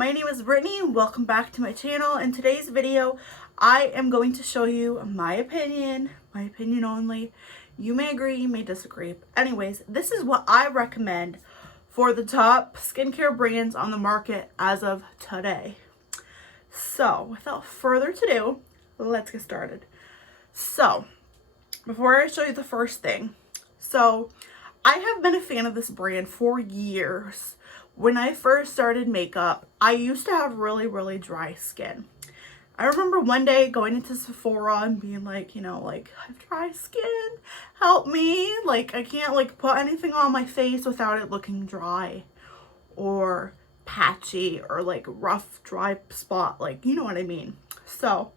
my name is Brittany and welcome back to my channel. In today's video, I am going to show you my opinion only. You may agree, you may disagree. Anyways, this is what I recommend for the top skincare brands on the market as of today. So, without further ado, let's get started. So, before I show you the first thing, I have been a fan of this brand for years. When I first started makeup, I used to have really dry skin. I remember one day going into Sephora and being like, I have dry skin, help me. Like, I can't put anything on my face without it looking dry or patchy or rough, dry spot, you know what I mean. So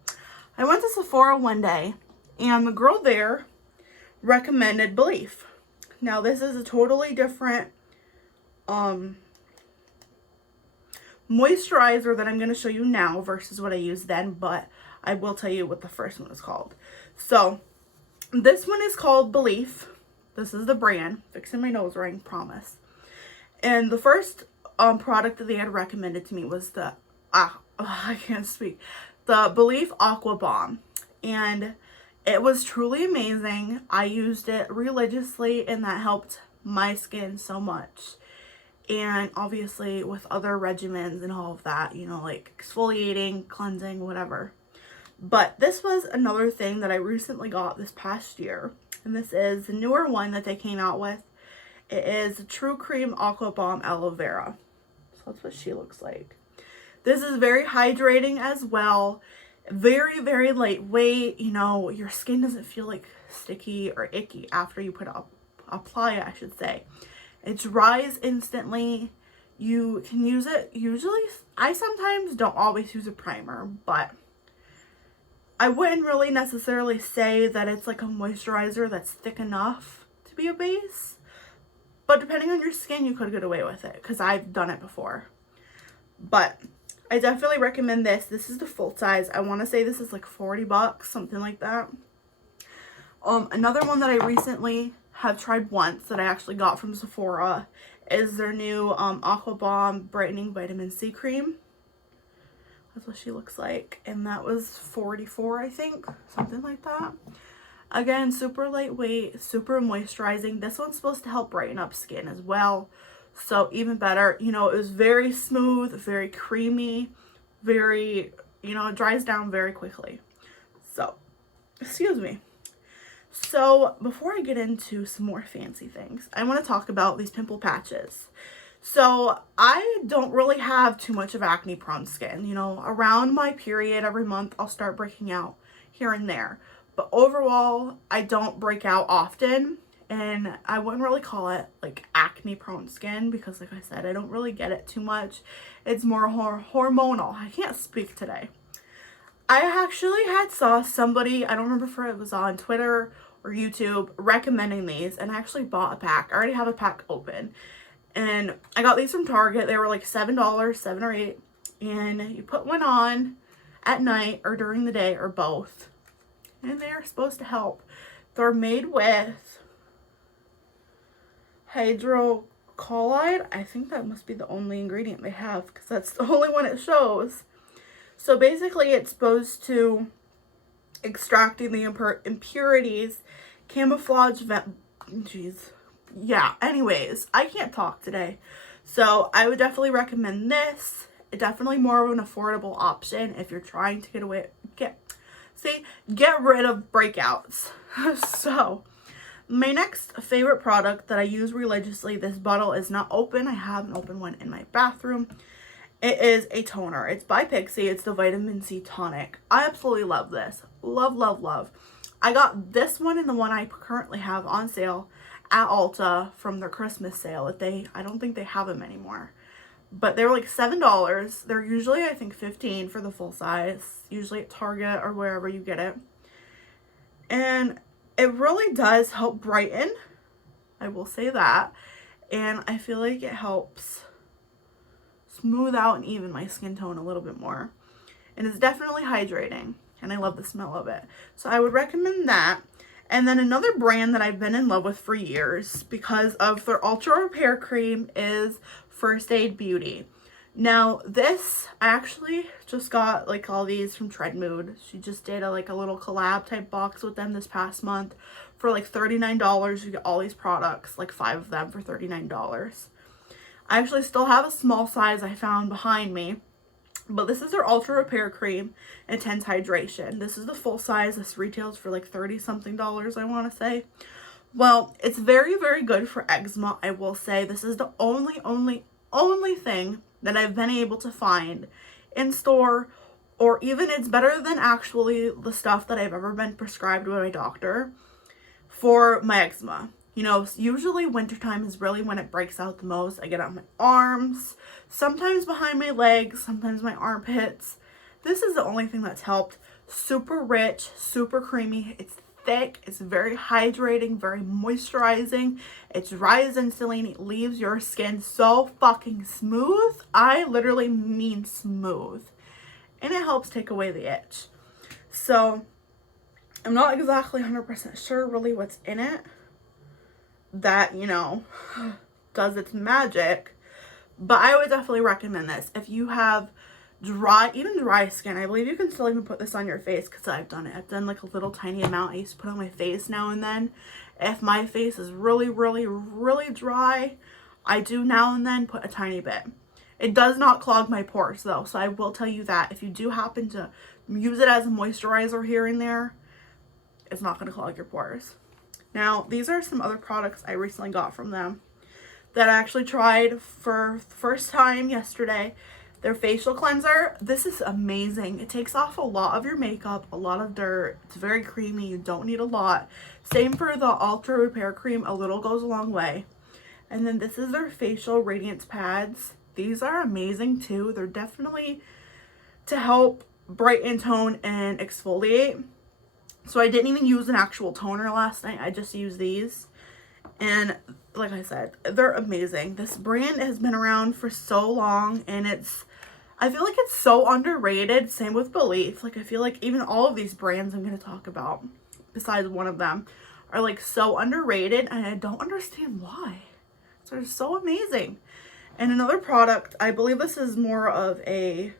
I went to Sephora one day and the girl there recommended Belief. Now this is a totally different moisturizer that I'm going to show you now versus what I used then, but I will tell you what the first one is called. So this one is called Belief. This is the brand. Fixing my nose ring, promise. And the first product that they had recommended to me was the I can't speak, the Belief Aqua Balm, and it was truly amazing. I used it religiously and that helped my skin so much. And obviously with other regimens and all of that, like exfoliating, cleansing, whatever. But this was another thing that I recently got this past year. And this is the newer one that they came out with. It is the True Cream Aqua Balm Aloe Vera. So that's what she looks like. This is very hydrating as well. Very lightweight. Your skin doesn't feel like sticky or icky after you apply it, I should say. It dries instantly. You can use it, usually, I sometimes don't always use a primer, but I wouldn't really necessarily say that it's like a moisturizer that's thick enough to be a base. But depending on your skin, you could get away with it, because I've done it before. But I definitely recommend this. This is the full size. I want to say this is like 40 bucks, something like that. Another one that I recently have tried once that I actually got from Sephora is their new Aqua Balm Brightening Vitamin C Cream. That's what she looks like. And that was $44, I think. Something like that. Again, super lightweight, super moisturizing. This one's supposed to help brighten up skin as well. So even better. It was very smooth, very creamy, very, it dries down very quickly. So, excuse me. So before I get into some more fancy things, I want to talk about these pimple patches. So I don't really have too much of acne prone skin. Around my period every month I'll start breaking out here and there. But overall I don't break out often, and I wouldn't really call it like acne prone skin because, like I said, I don't really get it too much. It's more hormonal. I can't speak today. I actually saw somebody, I don't remember if it was on Twitter or YouTube, recommending these, and I actually bought a pack. I already have a pack open. And I got these from Target. They were like $7, $7 or $8. And you put one on at night or during the day or both. And they are supposed to help. They're made with hydrocolloid. I think that must be the only ingredient they have, because that's the only one it shows. So basically it's supposed to extracting the impurities, camouflage anyways, I can't talk today. So I would definitely recommend this. Definitely more of an affordable option if you're trying to get rid of breakouts. So my next favorite product that I use religiously, this bottle is not open. I have an open one in my bathroom. It is a toner. It's by Pixie. It's the Vitamin C Tonic. I absolutely love this. Love. I got this one and the one I currently have on sale at Ulta from their Christmas sale. I don't think they have them anymore. But they were like $7. They're usually, I think, $15 for the full size. Usually at Target or wherever you get it. And it really does help brighten. I will say that. And I feel like it helps smooth out and even my skin tone a little bit more. And it's definitely hydrating, and I love the smell of it. So I would recommend that. And then another brand that I've been in love with for years because of their Ultra Repair Cream is First Aid Beauty. Now this, I actually just got like all these from Treadmood. She just did a little collab type box with them this past month for like $39. You get all these products, like 5 of them for $39. I actually still have a small size I found behind me, but this is their Ultra Repair Cream Intense Hydration. This is the full size. This retails for like 30 something dollars, I want to say. Well, it's very, very good for eczema, I will say. This is the only thing that I've been able to find in store, or even it's better than actually the stuff that I've ever been prescribed by my doctor for my eczema. You know, usually wintertime is really when it breaks out the most. I get it on my arms, sometimes behind my legs, sometimes my armpits. This is the only thing that's helped. Super rich, super creamy. It's thick, it's very hydrating, very moisturizing. It's dry as instantly. It leaves your skin so fucking smooth. I literally mean smooth. And it helps take away the itch. So I'm not exactly 100% sure really what's in it that, you know, does its magic, but I would definitely recommend this if you have even dry skin. I believe you can still even put this on your face, because I've done it. I've done like a little tiny amount I used to put on my face now and then. If my face is really, really, really dry, I do now and then put a tiny bit. It does not clog my pores though, so I will tell you that if you do happen to use it as a moisturizer here and there, it's not going to clog your pores. Now, these are some other products I recently got from them that I actually tried for the first time yesterday. Their facial cleanser. This is amazing. It takes off a lot of your makeup, a lot of dirt. It's very creamy. You don't need a lot. Same for the Ultra Repair Cream. A little goes a long way. And then this is their facial Radiance pads. These are amazing too. They're definitely to help brighten, tone, and exfoliate. So I didn't even use an actual toner last night. I just used these. And like I said, they're amazing. This brand has been around for so long, and I feel like it's so underrated. Same with Belief. Like, I feel like even all of these brands I'm going to talk about, besides one of them, are like so underrated, and I don't understand why. So they're so amazing. And another product, I believe this is more of a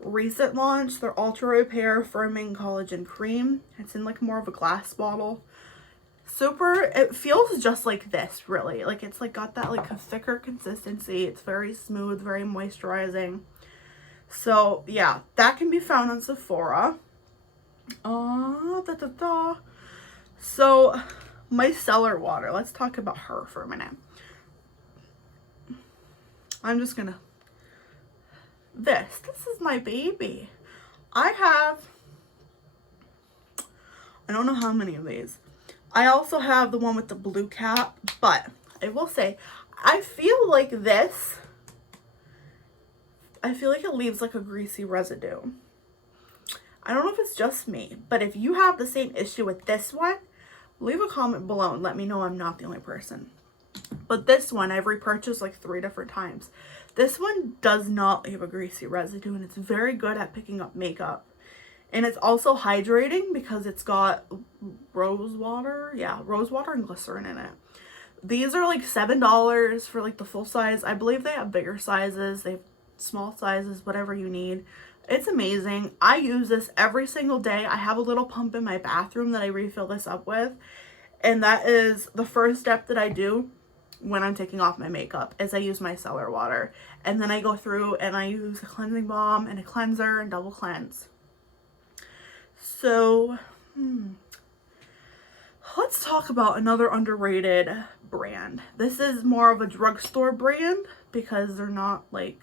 recent launch, their Ultra Repair Firming Collagen Cream. It's in like more of a glass bottle. It feels just like this, really. Like, it's like got that like a thicker consistency. It's very smooth, very moisturizing. So yeah, that can be found on Sephora. So micellar water, let's talk about her for a minute. I'm just gonna this is my baby. I don't know how many of these. I also have the one with the blue cap, but I will say, I feel like it leaves like a greasy residue. I don't know if it's just me, but if you have the same issue with this one, leave a comment below and let me know I'm not the only person. But this one, I've repurchased like 3 different times. This one does not leave a greasy residue, and it's very good at picking up makeup. And it's also hydrating because it's got rose water and glycerin in it. These are like $7 for like the full size. I believe they have bigger sizes. They have small sizes, whatever you need. It's amazing. I use this every single day. I have a little pump in my bathroom that I refill this up with. And that is the first step that I do when I'm taking off my makeup, is I use micellar water. And then I go through and I use a cleansing balm and a cleanser and double cleanse. So, let's talk about another underrated brand. This is more of a drugstore brand because they're not like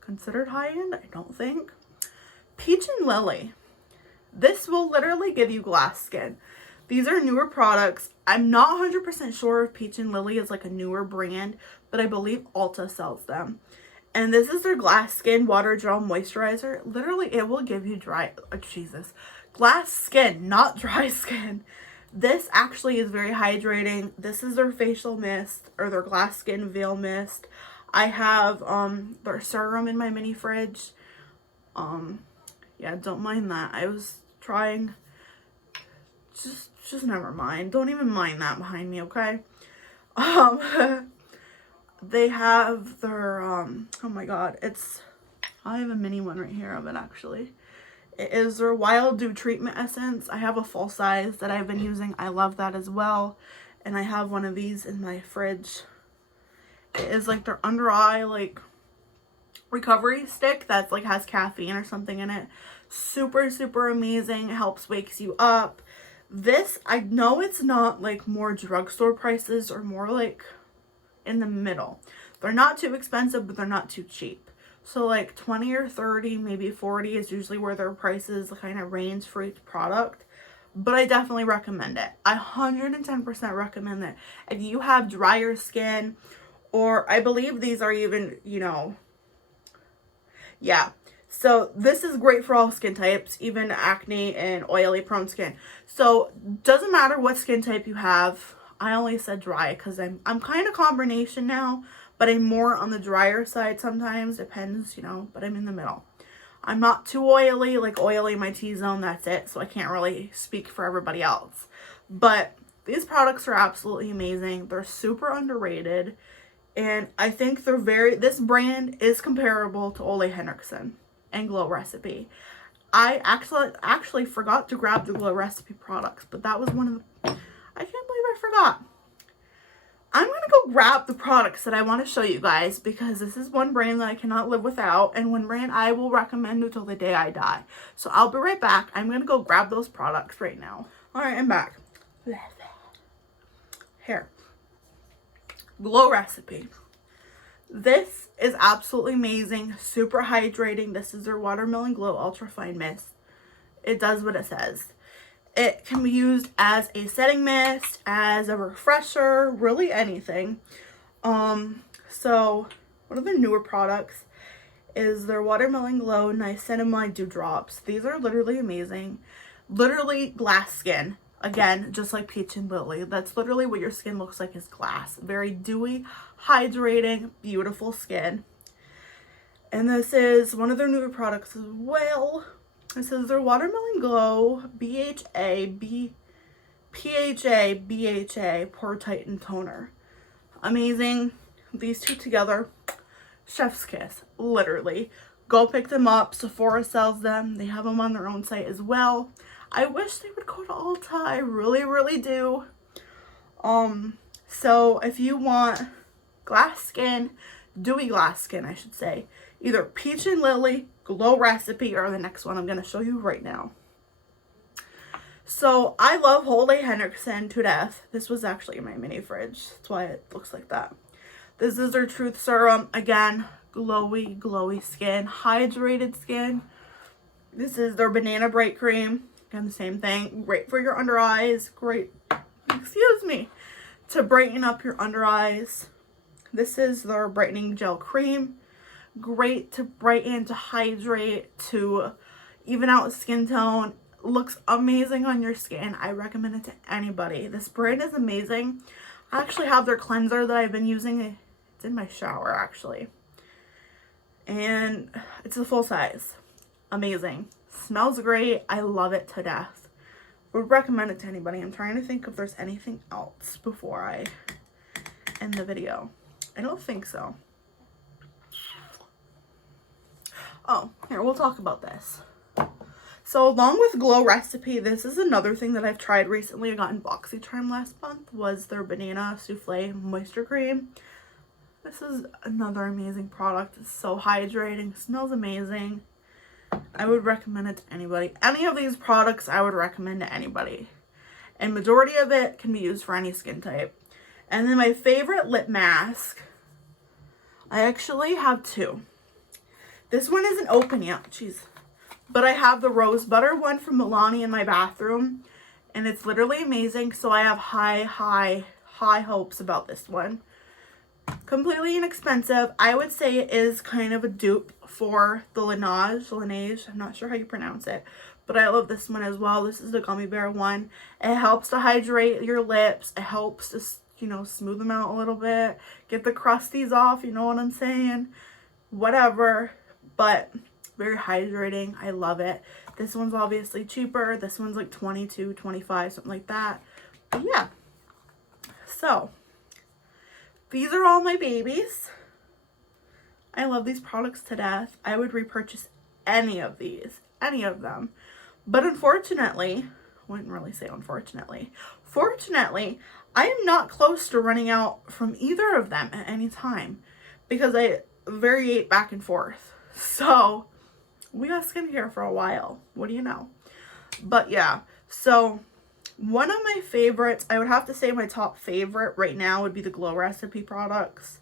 considered high-end, I don't think. Peach and Lily. This will literally give you glass skin. These are newer products. I'm not 100% sure if Peach and Lily is like a newer brand, but I believe Ulta sells them. And this is their glass skin water gel moisturizer. Literally, it will give you glass skin, not dry skin. This actually is very hydrating. This is their facial mist, or their glass skin veil mist. I have their serum in my mini fridge. Yeah, don't mind that. I was trying. Just never mind. Don't even mind that behind me, okay? They have their, oh my god, I have a mini one right here of it actually. It is their Wild Dew Treatment Essence. I have a full size that I've been using. I love that as well. And I have one of these in my fridge. It is like their under eye, like, recovery stick that's like has caffeine or something in it. Super, super amazing. It helps wakes you up. This, I know it's not like more drugstore prices or more like in the middle. They're not too expensive, but they're not too cheap. So like 20 or 30, maybe 40 is usually where their prices kind of range for each product. But I definitely recommend it. I 110% recommend it. If you have drier skin, or I believe these are even, you know, yeah. So this is great for all skin types, even acne and oily prone skin. So doesn't matter what skin type you have. I only said dry because I'm kind of combination now, but I'm more on the drier side sometimes. Depends, you know, but I'm in the middle. I'm not too oily, like oily my T-zone, that's it. So I can't really speak for everybody else. But these products are absolutely amazing. They're super underrated. And I think this brand is comparable to Ole Henriksen and Glow Recipe. I actually forgot to grab the Glow Recipe products, but that was one of the, I can't believe I forgot. I'm going to go grab the products that I want to show you guys because this is one brand that I cannot live without and one brand I will recommend until the day I die. So I'll be right back. I'm going to go grab those products right now. All right, I'm back. Here. Glow Recipe. This is absolutely amazing. Super hydrating. This is their Watermelon Glow Ultra Fine Mist. It does what it says. It can be used as a setting mist, as a refresher, really anything. So one of their newer products is their Watermelon Glow Niacinamide Dewdrops. These are literally amazing. Literally glass skin. Again, just like Peach and Lily. That's literally what your skin looks like, is glass. Very dewy, hydrating, beautiful skin. And this is one of their newer products as well. This is their Watermelon Glow PHA Pore Tighten Toner. Amazing. These two together, chef's kiss, literally. Go pick them up. Sephora sells them. They have them on their own site as well. I wish they would go to Ulta. I really, really do. So if you want glass skin, dewy glass skin, I should say, either Peach and Lily, Glow Recipe, or the next one I'm going to show you right now. So I love Ole Henriksen to death. This was actually in my mini fridge. That's why it looks like that. This is their Truth Serum. Again, glowy, glowy skin, hydrated skin. This is their Banana Bright Cream. Again, the same thing. Great for your under eyes. Great, excuse me, to brighten up your under eyes. This is their Brightening Gel Cream. Great to brighten, to hydrate, to even out skin tone. Looks amazing on your skin. I recommend it to anybody. This brand is amazing. I actually have their cleanser that I've been using. It's in my shower, actually. And it's a full size. Amazing. Smells great. I love it to death. Would recommend it to anybody. I'm trying to think if there's anything else before I end the video. I don't think so. Oh, here, we'll talk about this. So along with Glow Recipe, this is another thing that I've tried recently. I got in BoxyCharm last month, was their Banana Souffle Moisture Cream. This is another amazing product. It's so hydrating, smells amazing. I would recommend it to anybody. Any of these products I would recommend to anybody. And majority of it can be used for any skin type. And then my favorite lip mask, I actually have two. This one isn't open yet, jeez. But I have the Rose Butter one from Milani in my bathroom. And it's literally amazing. So I have high hopes about this one. Completely inexpensive. I would say it is kind of a dupe for the Laneige. I'm not sure how you pronounce it. But I love this one as well. This is the gummy bear one. It helps to hydrate your lips. It helps to, you know, smooth them out a little bit. Get the crusties off, you know what I'm saying? Whatever. But very hydrating. I love it. This one's obviously cheaper. This one's like $22, $25, something like that. But yeah. So These are all my babies. I love these products to death. I would repurchase any of these, any of them. But unfortunately, I wouldn't really say unfortunately. Fortunately, I am not close to running out from either of them at any time because I variate back and forth. So we got skincare for a while. What do you know? But yeah, so one of my favorites, I would have to say my top favorite right now would be the Glow Recipe products.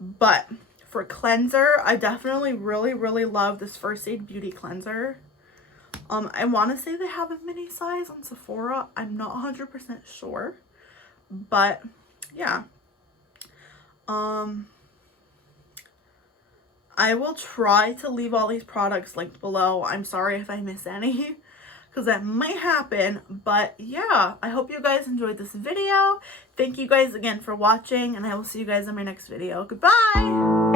But for cleanser, I definitely really love this First Aid Beauty Cleanser. I want to say they have a mini size on Sephora. I'm not 100% sure. But yeah. I will try to leave all these products linked below. I'm sorry if I miss any, because that might happen. But yeah, I hope you guys enjoyed this video. Thank you guys again for watching, and I will see you guys in my next video. Goodbye!